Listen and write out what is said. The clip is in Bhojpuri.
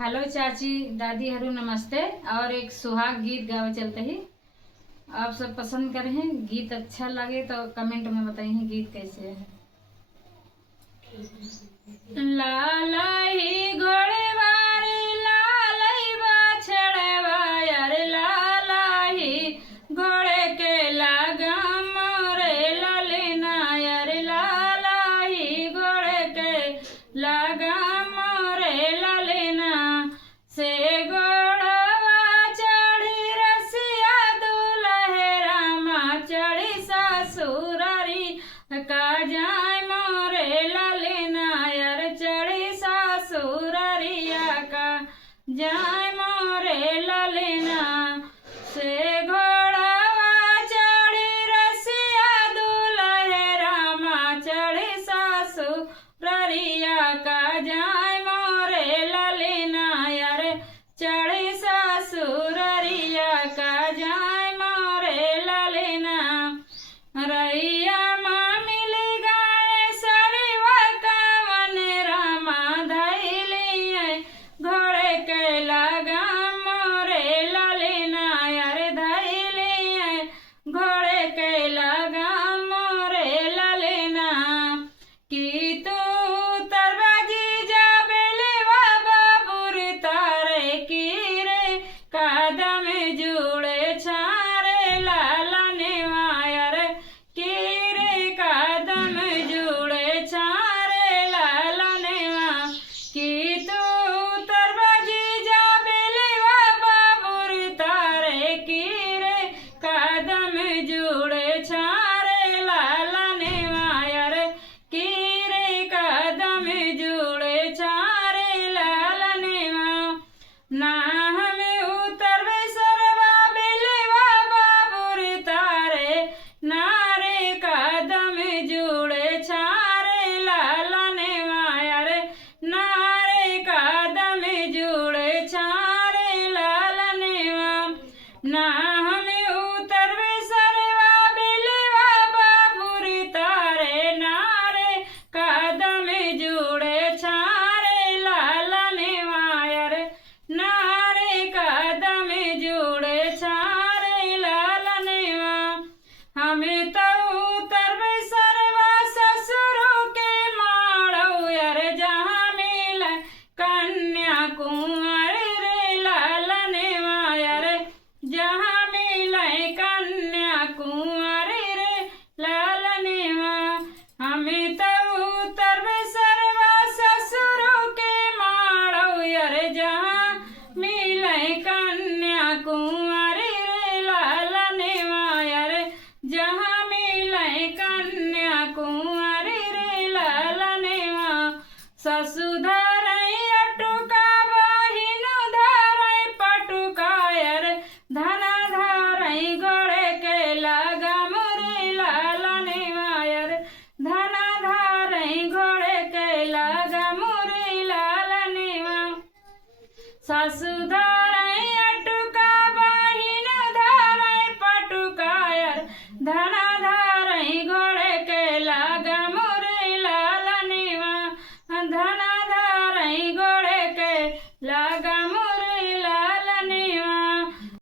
हेलो चाची दादी हरू नमस्ते। और एक सुहाग गीत गावे चलते ही आप सब पसंद करें हैं। गीत अच्छा लगे तो कमेंट में बताइए गीत कैसे है। लाला ही घोड़ेवारी लालई बाछड़वा यार लाला ही घोड़े के लागम रे ललना यार लाला ही घोड़े के लागम रे ललना से घोड़वा चढ़ी रसिया दुल्हे रामा चढ़ी ससुरारी का जाय मोरे ललना यार चढ़ी ससुरारिया का जाय मोरे ललना से घोड़वा चढ़ी रसिया दुल्हे रामा चढ़ी ससुरारिया का जाय मोरे ललना यार चढ़ी ससुरारिया का जाय मोरे ललना रैया माँ मिली गाय सरिवा कावन रामा धैलिए घोड़े के लगाम मोरे ललना यार धैलिए घोड़े के लगाम मोरे ललना कि तू तरबाजी जाबेले बाबूर तारे की रे कदम जुड़े छारे लालने वायर कीरे कदम जुड़े छारे लालनेवा कि तू तरबाजी जाबेले बाबूर तारे कीरे कदम जुड़े छारे लालनेवा यार कीरे कदम जुड़े छारे लालनेवा ना हमें उतरवे सरवा बेलेवा बाबूर तारे नारे कदम जुड़े छारे लालनेवा यार नारे कदम जुड़े छारे लालनेवा ना हमें उतरवे सरवा बेलेवा बाबूर तारे नारे कदम जुड़े छारे लालनेवा यार नारे कदम जुड़े छारे लालनेवा हमें तो उतरवे सरवा ससुरों के माड़ो यार जहाँ मिल कन्या कुंवर रे लालनेवा यार जहाँ मिल कन्या कुंवर रे लालनेवा हमें तो उतरवे सरवा ससुरों के माड़ो यार जहाँ मिल कन्या कुंवर रे लालनेवा यार जहाँ मिले कन्या कुंवारी रे लालनेवा ससुधर अटुका बहिनु धरई पटुका यार धना धरई घोड़े के लगाम रे लालनेवा यार धना धरई घोड़े के लगाम रे लालनेवा ससुधर